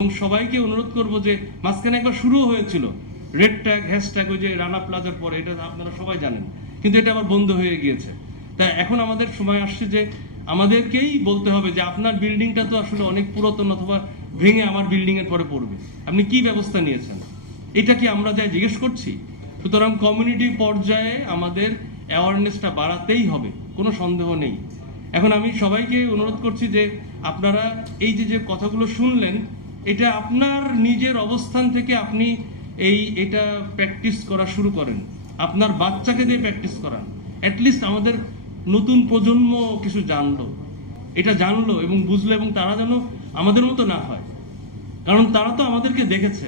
এবং সবাইকে অনুরোধ করব যে মাঝখানে একবার শুরু হয়েছিল রেড ট্যাগ হ্যাশট্যাগ, ওই যে রানা প্লাজার পরে, এটা আপনারা সবাই জানেন, কিন্তু এটা আবার বন্ধ হয়ে গিয়েছে। তাই এখন আমাদের সময় আসছে যে আমাদেরকেই বলতে হবে যে আপনার বিল্ডিংটা তো আসলে অনেক পুরাতন, অথবা ভেঙে আমার বিল্ডিং এর পরে পড়বে, আপনি কি ব্যবস্থা নিয়েছেন, এটা কি আমরা যাই জিজ্ঞেস করছি? সুতরাং কমিউনিটি পর্যায়ে আমাদের অ্যাওয়ারনেসটা বাড়াতেই হবে, কোনো সন্দেহ নেই। এখন আমি সবাইকে অনুরোধ করছি যে আপনারা এই যে যে কথাগুলো শুনলেন, এটা আপনার নিজের অবস্থান থেকে আপনি এটা প্র্যাকটিস করা শুরু করেন, আপনার বাচ্চাকে দিয়ে প্র্যাকটিস করান। অ্যাটলিস্ট আমাদের নতুন প্রজন্ম কিছু জানলো, এটা জানলো এবং বুঝলো, এবং তারা যেন আমাদের মতো না হয়, কারণ তারা তো আমাদেরকে দেখেছে।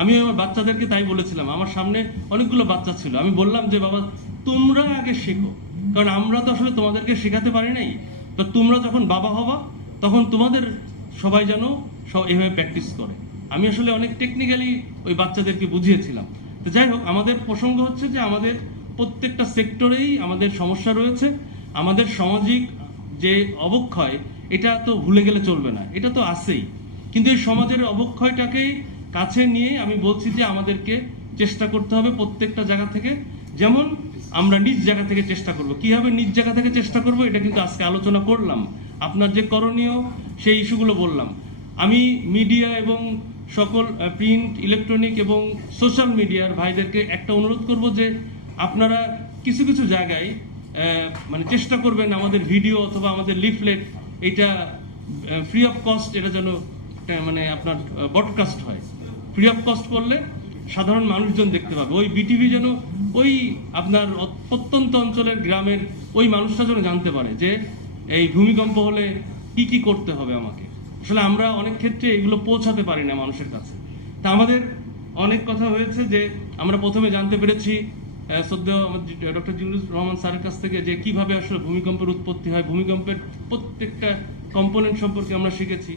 আমি আমার বাচ্চাদেরকে তাই বলেছিলাম, আমার সামনে অনেকগুলো বাচ্চা ছিল, আমি বললাম যে বাবা তোমরা আগে শেখো, কারণ আমরা তো আসলে তোমাদেরকে শেখাতে পারি নাই, তো তোমরা যখন বাবা হবা তখন তোমাদের সবাই যেন এভাবে প্র্যাকটিস করে। আমি আসলে অনেক টেকনিক্যালি ওই বাচ্চাদেরকে বুঝিয়েছিলাম। তো যাই হোক, আমাদের প্রসঙ্গ হচ্ছে যে আমাদের প্রত্যেকটা সেক্টরেই আমাদের সমস্যা রয়েছে। আমাদের সামাজিক যে অবক্ষয়, এটা তো ভুলে গেলে চলবে না, এটা তো আছেই, কিন্তু এই সমাজের অবক্ষয়টাকেই কাছে নিয়ে আমি বলছি যে আমাদেরকে চেষ্টা করতে হবে প্রত্যেকটা জায়গা থেকে। যেমন আমরা নিজ জায়গা থেকে চেষ্টা করব, কিভাবে নিজ জায়গা থেকে চেষ্টা করব, এটা কিন্তু আজকে আলোচনা করলাম, আপনার যে করণীয় সেই ইস্যুগুলো বললাম। আমি মিডিয়া এবং সকল প্রিন্ট, ইলেকট্রনিক এবং সোশ্যাল মিডিয়ার ভাইদেরকে একটা অনুরোধ করব যে আপনারা কিছু কিছু জায়গায় মানে চেষ্টা করবেন আমাদের ভিডিও অথবা আমাদের লিফলেট এটা ফ্রি অফ কস্ট, এটা যেন মানে আপনার ব্রডকাস্ট হয়। ফ্রি অফ কস্ট করলে সাধারণ মানুষজন দেখতে পাবে, ওই বিটিভি যেন ওই আপনার প্রত্যন্ত অঞ্চলের গ্রামের ওই মানুষটা যেন জানতে পারে যে এই ভূমিকম্প হলে কি কি করতে হবে আমাকে। আসলে আমরা অনেক ক্ষেত্রে এগুলো পৌঁছাতে পারি না মানুষের কাছে। তা আমাদের অনেক কথা হয়েছে যে আমরা প্রথমে জানতে পেরেছি শ্রদ্ধেয় ডক্টর জিল্লুর রহমান স্যারের কাছ থেকে যে কিভাবে আসলে ভূমিকম্পের উৎপত্তি হয়, ভূমিকম্পের প্রত্যেকটা কম্পোনেন্ট সম্পর্কে আমরা শিখেছি।